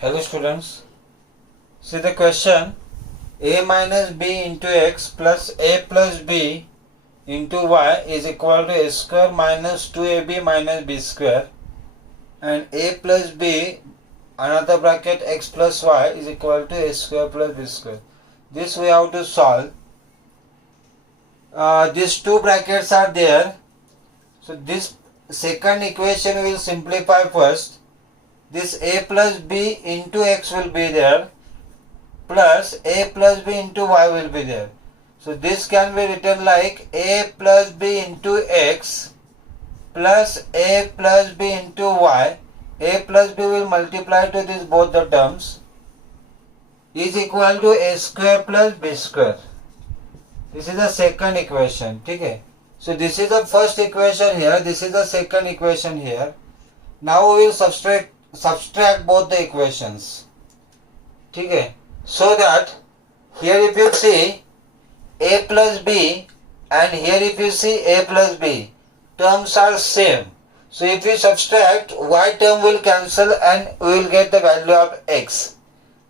Hello students, see the question: a minus b into x plus a plus b into y is equal to a square minus 2ab minus b square, and a plus b another bracket x plus y is equal to a square plus b square. This we have to solve. These two brackets are there, so this second equation will simplify first. This a plus b into x will be there, plus a plus b into y will be there. So this can be written like a plus b into x plus a plus b into y. A plus b will multiply to this both the terms is equal to a square plus b square. This is the second equation. Okay. So this is the first equation here. This is the second equation here. Now we will subtract both the equations. Okay. So that here if you see a plus b and here if you see a plus b, terms are same. So if we subtract, y term will cancel and we will get the value of x.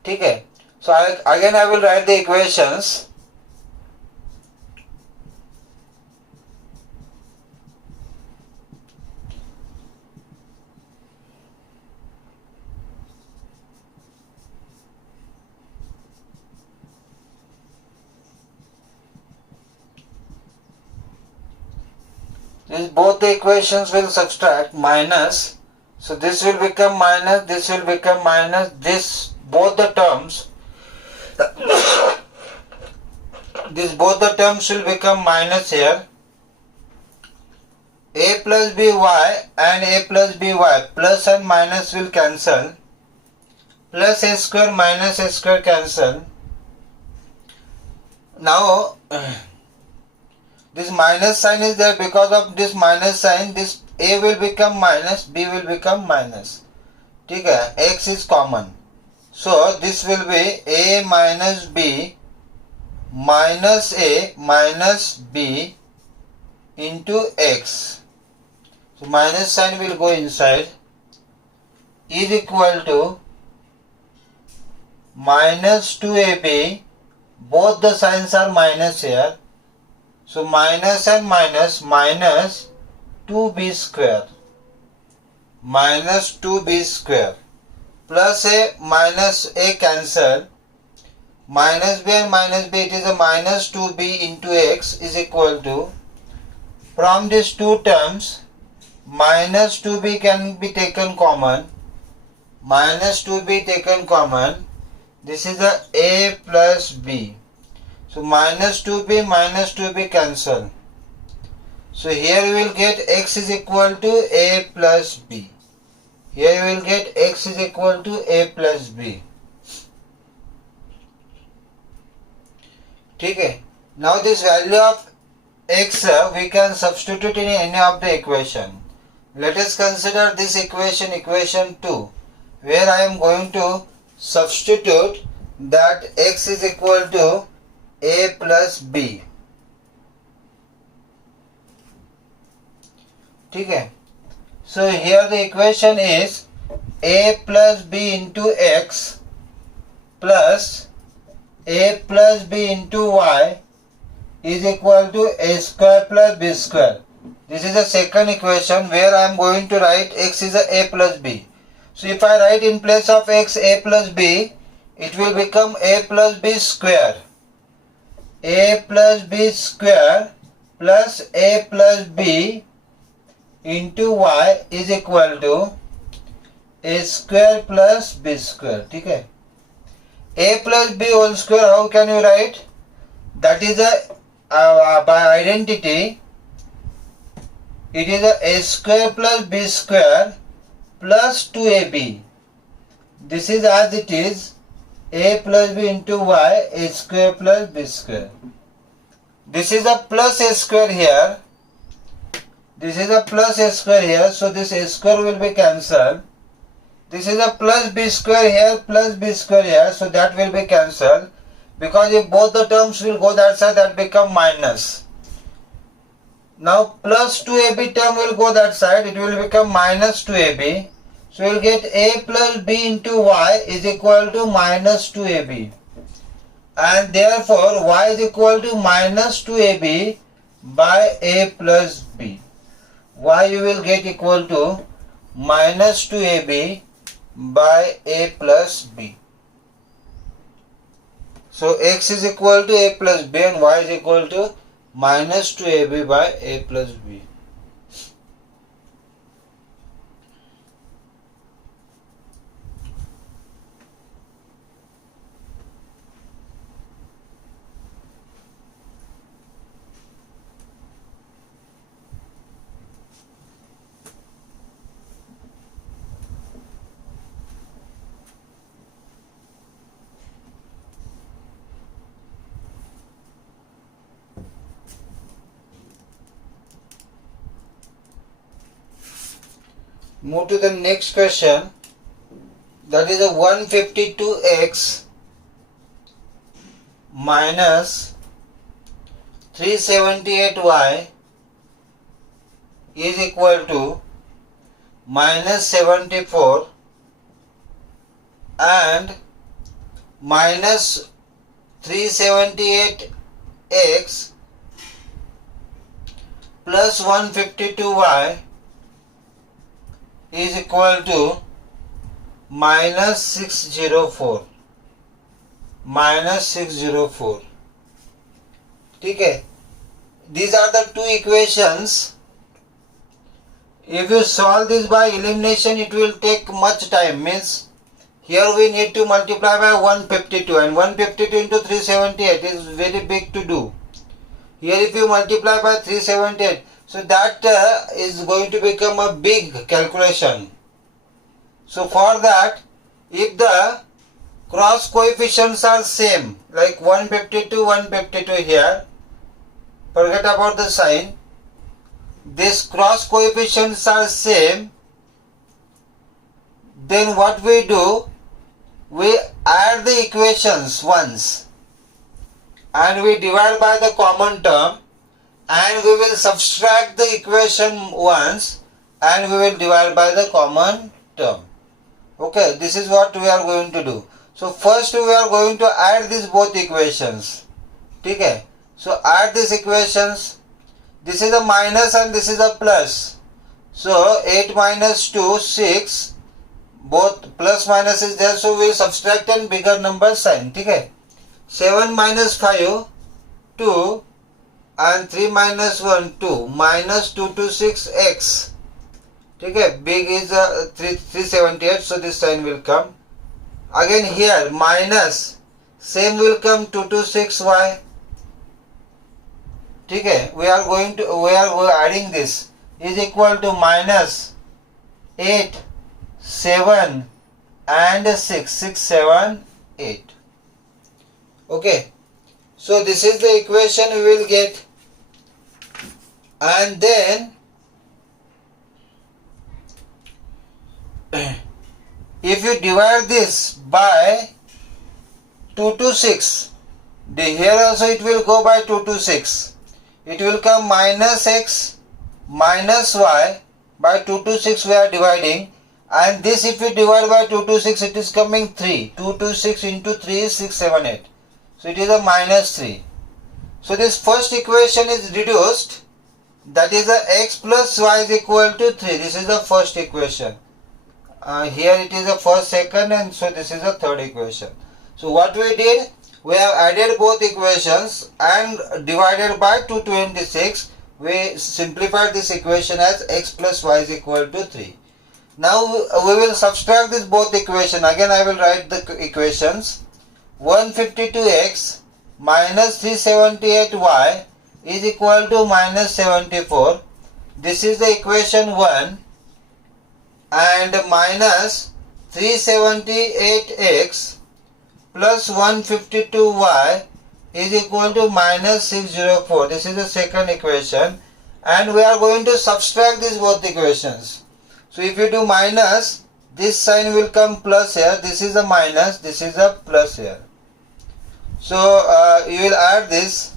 Okay. So again I will write the equations. Both the equations will subtract minus, so this will become minus, this will become minus, this both the terms this both the terms will become minus here. A plus by and a plus by, plus and minus will cancel, plus a square minus a square cancel. Now this minus sign is there. Because of this minus sign, this a will become minus, b will become minus. Okay, x is common. So this will be a minus b minus a minus b into x. So minus sign will go inside, is equal to minus 2ab. Both the signs are minus here. So minus and minus, minus 2b square, minus 2b square, plus a minus a cancel, minus b and minus b, it is a minus 2b into x is equal to, from these two terms, minus 2b can be taken common, minus 2b taken common, this is a plus b. So minus 2b cancel. So here we will get x is equal to a plus b. Here we will get x is equal to a plus b. Okay. Now this value of x we can substitute in any of the equation. Let us consider this equation, equation 2, where I am going to substitute that x is equal to a plus b. Okay. So here the equation is a plus b into x plus a plus b into y is equal to a square plus b square. This is the second equation where I am going to write x is a plus b. So if I write in place of x a plus b, it will become a plus b square. A plus b square plus a plus b into y is equal to a square plus b square. Okay. A plus b whole square, how can you write? That is by identity, it is a square plus b square plus 2ab. This is as it is, a plus b into y, a square plus b square. This is a plus a square here. This is a plus a square here. So this a square will be cancelled. This is a plus b square here, plus b square here. So that will be cancelled. Because if both the terms will go that side, that become minus. Now plus 2ab term will go that side. It will become minus 2ab. So we'll get a plus b into y is equal to minus 2ab. And therefore y is equal to minus 2ab by a plus b. Y you will get equal to minus 2ab by a plus b. So x is equal to a plus b and y is equal to minus 2ab by a plus b. Move to the next question. That is a 152x minus 378y is equal to minus 74 and minus 378x plus 152y is equal to minus 604. ठीक है. These are the two equations. If you solve this by elimination, it will take much time. Means here we need to multiply by 152 and 152 into 378 is very big to do. Here if you multiply by 378, so that is going to become a big calculation. So for that, if the cross coefficients are same, like 152 here, forget about the sign, this cross coefficients are same, then what we do, we add the equations once and we divide by the common term, and we will subtract the equation once and we will divide by the common term. Okay, this is what we are going to do. So first we are going to add these both equations. Okay, so add these equations. This is a minus and this is a plus. So 8 minus 2, 6. Both plus minus is there, so we will subtract and bigger number sign. Okay, 7 minus 5, 2. And 3 minus 1, 2, minus 2 to 6x. Okay, big is 378, so this sign will come. Again here minus, same will come 2 to 6y. Okay, we are adding this is equal to minus 8, 7 and 6, 6, 7, 8. Okay, so this is the equation we will get. And then if you divide this by 2 to 6, here also it will go by 2 to 6. It will come minus x minus y by 2 to 6 we are dividing, and this if you divide by 2 to 6 it is coming 3. 2 to 6 into 3 is 6, 7, 8. So it is a minus 3. So this first equation is reduced. That is the x plus y is equal to 3. This is the first equation. Here it is the first, second, and so this is the third equation. So what we did, we have added both equations and divided by 226. We simplified this equation as x plus y is equal to 3. Now we will subtract this both equation. Again I will write the equations. 152x minus 378y is equal to minus 74. This is the equation 1. And minus 378x plus 152y is equal to minus 604. This is the second equation. And we are going to subtract these both equations. So if you do minus, this sign will come plus here. This is a minus, this is a plus here. So you will add this.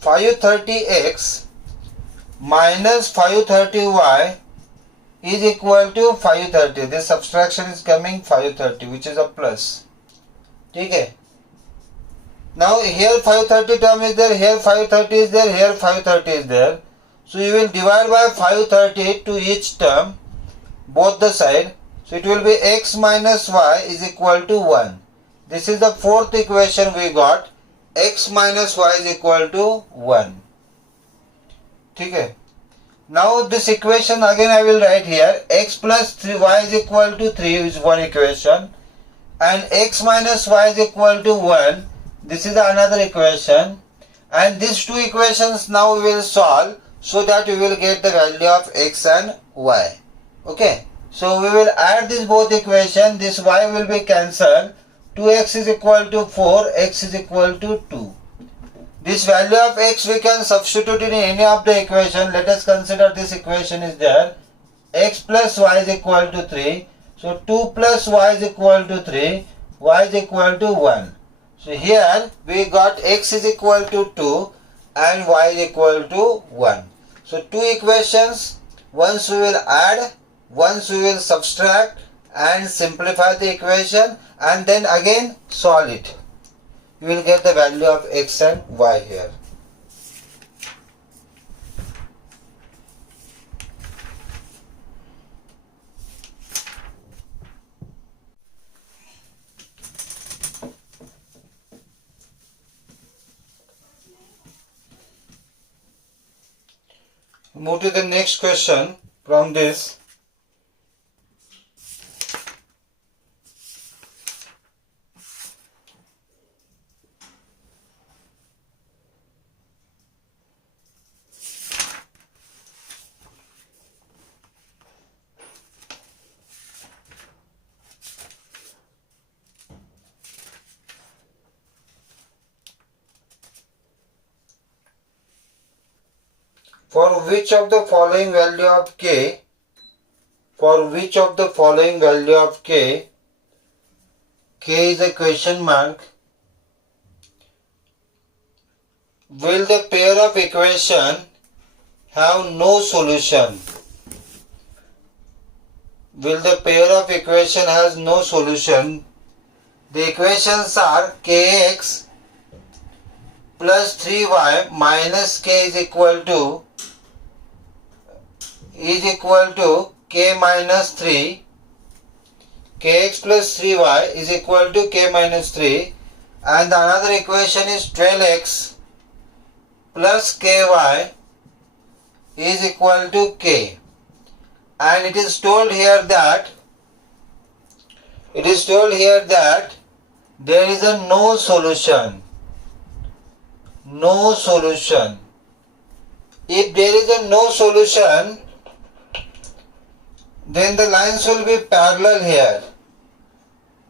530x minus 530y is equal to 530. This subtraction is coming 530, which is a plus. Okay. Now here 530 term is there, here 530 is there, here 530 is there. So you will divide by 530 to each term, both the side. So it will be x minus y is equal to 1. This is the fourth equation we got. X minus y is equal to 1. Okay. Now this equation again I will write here. X plus 3y is equal to 3 is one equation. And x minus y is equal to 1. This is another equation. And these two equations now we will solve so that we will get the value of x and y. Okay. So we will add these both equations. This y will be cancelled. 2x is equal to 4, x is equal to 2. This value of x we can substitute in any of the equation. Let us consider this equation is there. X plus y is equal to 3. So 2 plus y is equal to 3. Y is equal to 1. So here we got x is equal to 2 and y is equal to 1. So two equations. Once we will add, once we will subtract and simplify the equation, and then again solve it. You will get the value of x and y here. Move to the next question from this. For which of the following value of k, k is a question mark, will the pair of equation have no solution? Will the pair of equation has no solution? The equations are kx plus 3y minus k is equal to k minus 3. Kx plus 3y is equal to k minus 3, and the another equation is 12x plus ky is equal to k. And it is told here that there is a no solution. No solution. If there is a no solution, then the lines will be parallel here.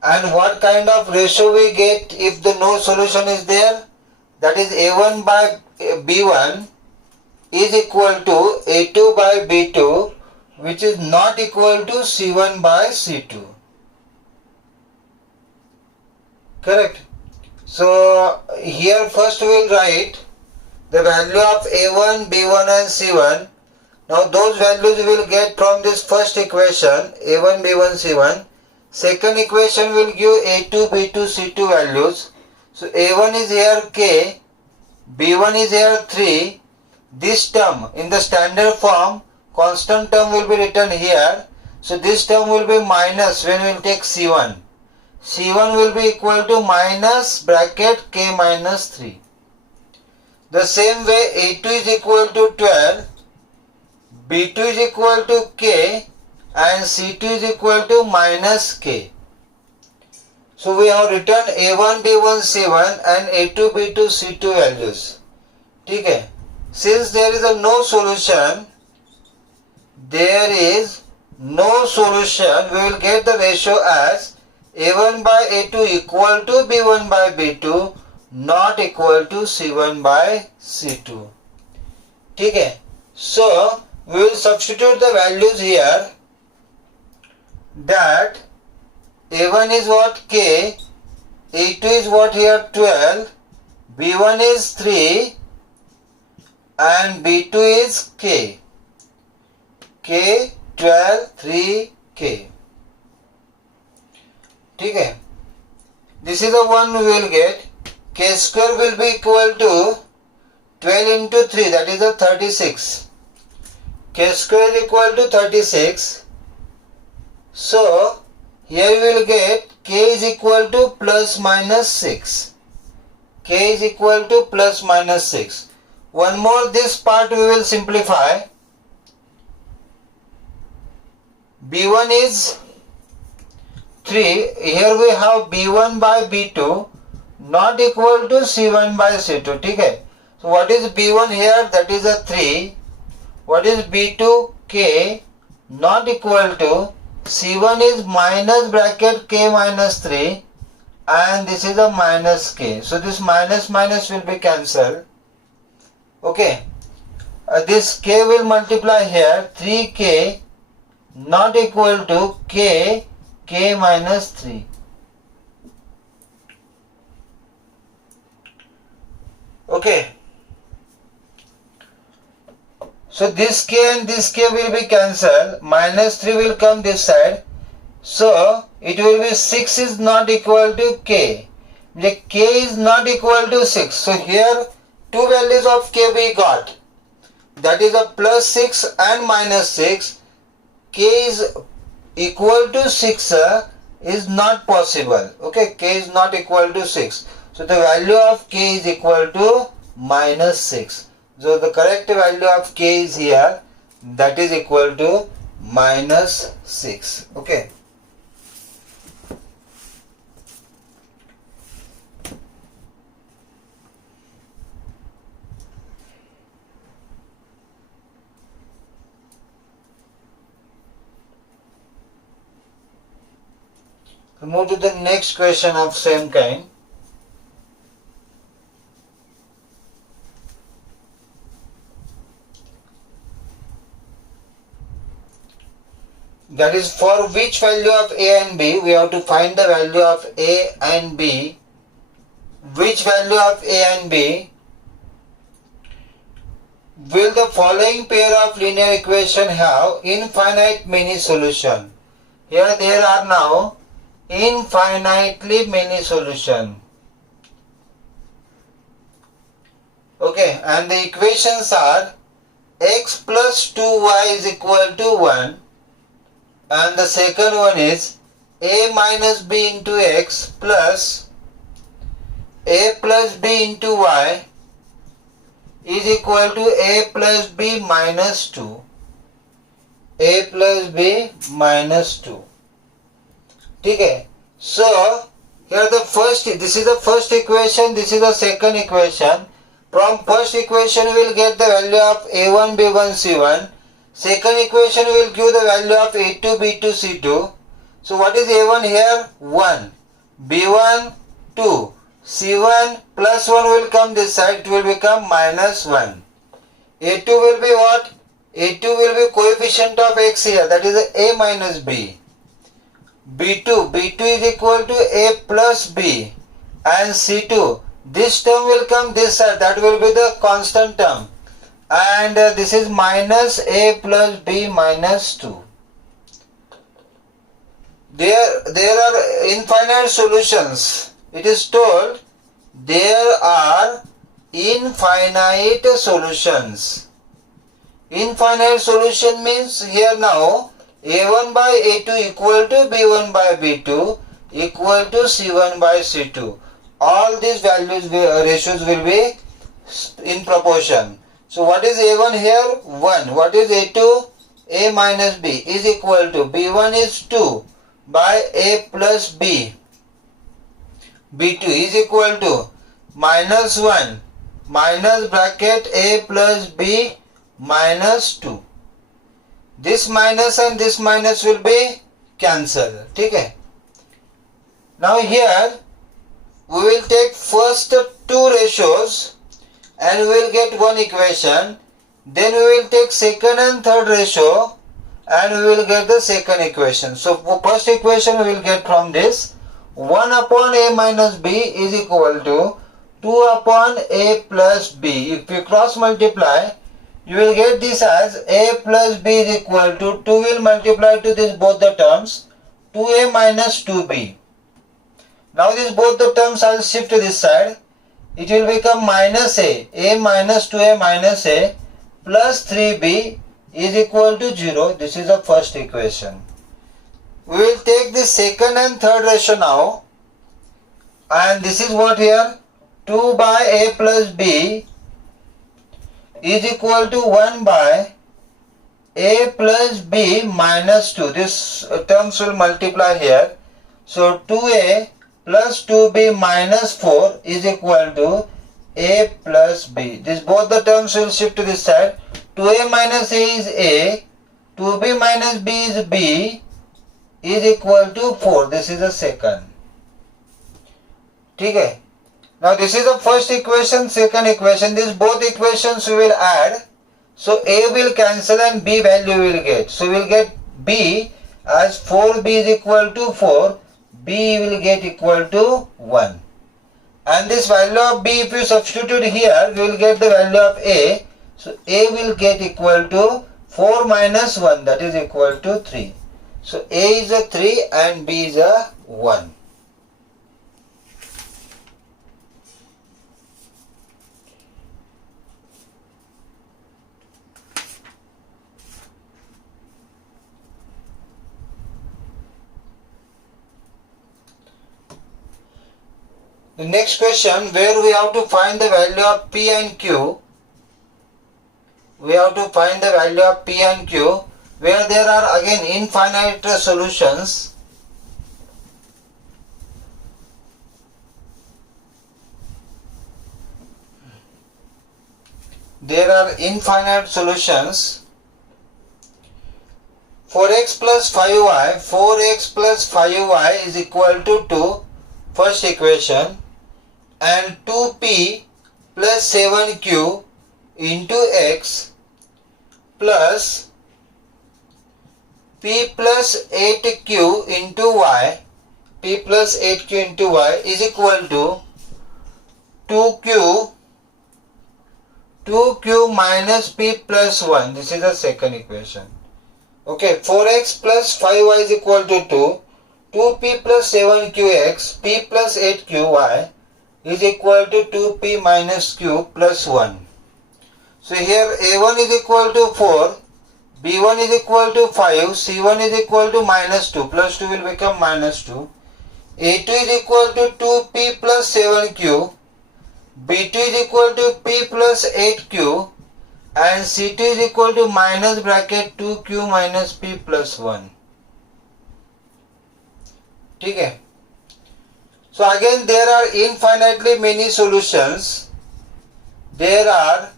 And what kind of ratio we get if the no solution is there? That is A1 by B1 is equal to A2 by B2, which is not equal to C1 by C2. Correct? So here first we will write the value of A1, B1 and C1. Now those values we will get from this first equation, A1, B1, C1. Second equation will give A2, B2, C2 values. So A1 is here k, B1 is here 3. This term in the standard form, constant term will be written here. So this term will be minus when we will take C1. C1 will be equal to minus bracket k minus 3. The same way A2 is equal to 12, B2 is equal to k and C2 is equal to minus k. So we have written A1, B1, C1 and A2, B2, C2 values. Okay. Since there is a no solution, we will get the ratio as A1 by A2 equal to B1 by B2, not equal to C1 by C2. Okay. So we will substitute the values here, that A1 is what k, A2 is what here 12, B1 is 3 and B2 is K. K 12 3 K. Okay. This is the one we will get. K square will be equal to 12 into 3, that is a 36. K square is equal to 36. So here we will get K is equal to plus minus 6. K is equal to plus minus 6. One more, this part we will simplify. B1 is 3. Here we have B1 by B2 not equal to C1 by C2. Okay. So what is B1 here? That is a 3. What is B2? K not equal to C1 is minus bracket K minus 3 and this is a minus K. So this minus minus will be cancelled. Okay. This K will multiply here. 3K not equal to K minus 3. Okay. So this K and this K will be cancelled. Minus 3 will come this side. So it will be 6 is not equal to K. The K is not equal to 6. So here two values of K we got. That is a plus 6 and minus 6. K is equal to 6 is not possible. Okay, K is not equal to 6. So the value of K is equal to minus 6. So the correct value of K is here, that is equal to minus 6. Okay. Move to the next question of same kind. That is, for which value of A and B, we have to find the value of A and B. Which value of A and B will the following pair of linear equation have infinite many solution? Here there are now infinitely many solution. Okay, and the equations are x plus 2y is equal to 1, and the second one is a minus b into x plus a plus b into y is equal to a plus b minus 2. A plus b minus 2. Okay. So here the first, this is the first equation, this is the second equation. From first equation we will get the value of a1, b1, c1. Second equation will give the value of a2, b2, c2. So what is a1 here? 1. b1, 2. c1 plus 1 will come this side, it will become minus 1. a2 will be what? a2 will be coefficient of x here, that is a minus b. b2 is equal to a plus b, and c2, this term will come this side, that will be the constant term, and this is minus a plus b minus 2. There are infinite solutions. It is told there are infinite solutions. Infinite solution means here now a1 by a2 equal to b1 by b2 equal to c1 by c2. All these values, ratios will be in proportion. So what is a1 here? 1. What is a2? A minus b is equal to b1 is 2 by a plus b. b2 is equal to minus 1 minus bracket a plus b minus 2. This minus and this minus will be cancelled. Okay. Now here we will take first two ratios and we will get one equation. Then we will take second and third ratio and we will get the second equation. So first equation we will get from this 1 upon a minus b is equal to 2 upon a plus b. If you cross multiply, you will get this as a plus b is equal to 2 will multiply to this both the terms 2a minus 2b. Now this both the terms I will shift to this side. It will become minus a minus 2a minus a plus 3b is equal to 0. This is the first equation. We will take the second and third ratio now, and this is what here 2 by a plus b is equal to 1 by a plus b minus 2. This terms will multiply here. So 2a plus 2b minus 4 is equal to a plus b. This both the terms will shift to this side. 2a minus a is a, 2b minus b is b is equal to 4. This is the second. Okay. Now this is the first equation, second equation. These both equations we will add. So a will cancel and b value will get. So we will get b as 4b is equal to 4. B will get equal to 1. And this value of b, if you substitute here, we will get the value of a. So a will get equal to 4 minus 1, that is equal to 3. So a is a 3 and b is a 1. The next question, where we have to find the value of p and q. We have to find the value of p and q, where there are again infinite solutions. There are infinite solutions. 4x plus 5y, 4x plus 5y is equal to 2, first equation, and 2p plus 7q into x plus p plus 8q into y, p plus 8q into y is equal to 2q minus p plus 1. This is the second equation. Okay, 4x plus 5y is equal to 2. 2p plus 7qx, p plus 8qy is equal to 2p minus q plus 1. So here a1 is equal to 4, b1 is equal to 5, c1 is equal to minus 2, plus 2 will become minus 2. a2 is equal to 2p plus 7q, b2 is equal to p plus 8q, and c2 is equal to minus bracket 2q minus p plus 1. Okay. So again there are infinitely many solutions. There are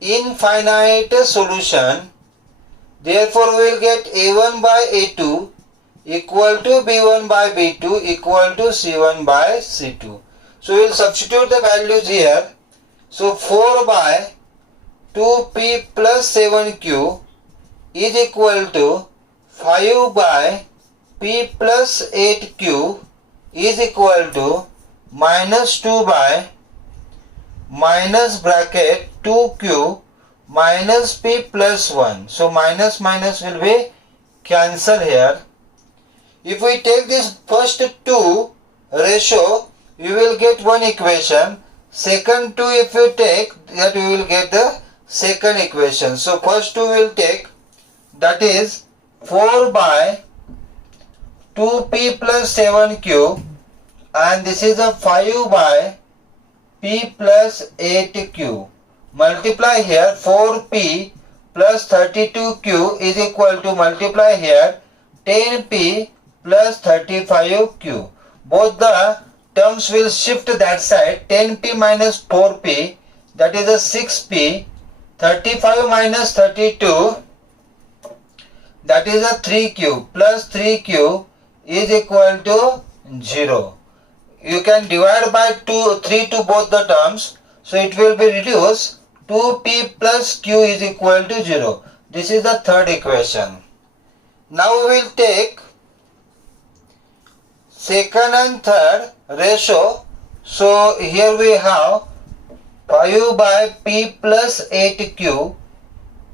infinite solution. Therefore we will get a1 by a2 equal to b1 by b2 equal to c1 by c2. So we will substitute the values here. So 4 by 2p plus 7q is equal to 5 by p plus 8q is equal to minus 2 by minus bracket 2q minus p plus 1. So minus minus will be cancelled here. If we take this first two ratio, you will get one equation. Second two, if you take that, you will get the second equation. So first two will take, that is 4 by 2p plus 7q, and this is a 5 by p plus 8q. Multiply here 4p plus 32q is equal to multiply here 10p plus 35q. Both the terms will shift that side. 10p minus 4p, that is a 6p. 35 minus 32, that is a 3q, plus 3q is equal to 0. You can divide by 3 to both the terms. So it will be reduced. 2p plus q is equal to 0. This is the third equation. Now we will take second and third ratio. So here we have 5 by P plus 8Q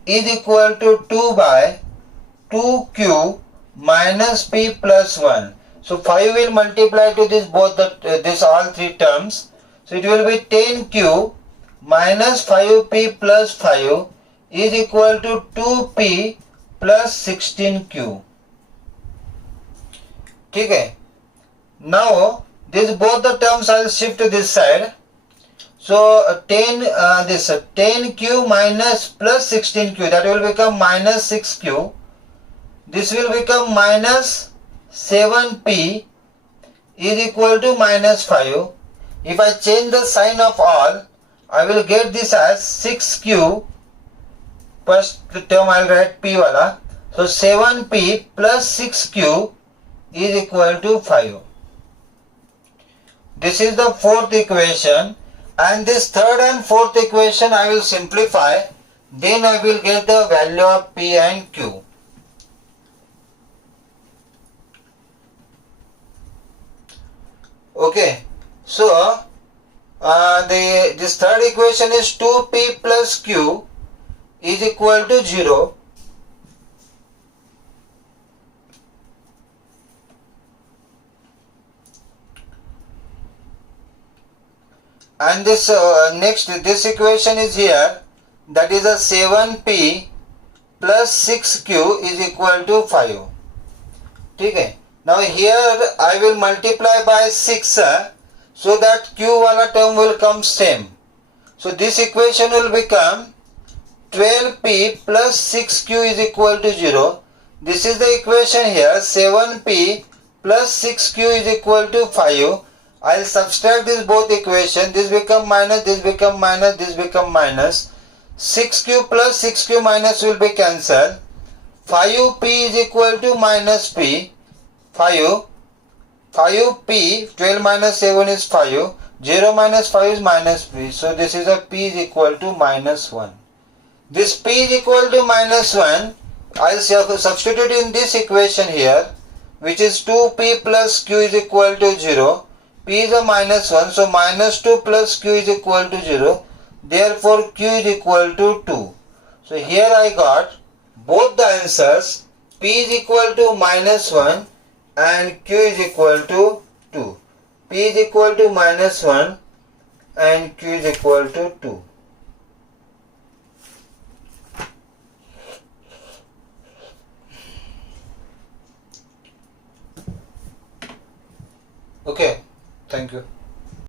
is equal to 2 by 2Q minus P plus 1. So 5 will multiply to this both this all three terms. So it will be 10Q minus 5P plus 5 is equal to 2P plus 16Q. Okay. Now this both the terms I will shift to this side. So 10Q minus plus 16Q, that will become minus 6Q. This will become minus 7P is equal to minus 5. If I change the sign of all, I will get this as 6Q. First term I will write P wala. So 7P plus 6Q is equal to 5. This is the fourth equation, and this third and fourth equation I will simplify. Then I will get the value of P and Q. Okay, so this third equation is 2P plus Q is equal to 0. And this this equation is here, that is a 7P plus 6Q is equal to 5. Okay. Now here I will multiply by 6 so that Q wala term will come same. So this equation will become 12P plus 6Q is equal to 0. This is the equation here, 7P plus 6Q is equal to 5. I will subtract this both equation. This become minus, this become minus, this become minus. 6Q plus 6Q minus will be cancelled. 5P is equal to minus P. 5P, 12 minus 7 is 5. 0 minus 5 is minus P. So this is a P is equal to minus 1. This P is equal to minus 1. I will substitute in this equation here, which is 2P plus Q is equal to 0. P is a minus 1, so minus 2 plus Q is equal to 0. Therefore Q is equal to 2. So here I got both the answers. P is equal to minus 1 and Q is equal to 2. P is equal to minus 1 and Q is equal to 2. Okay, thank you.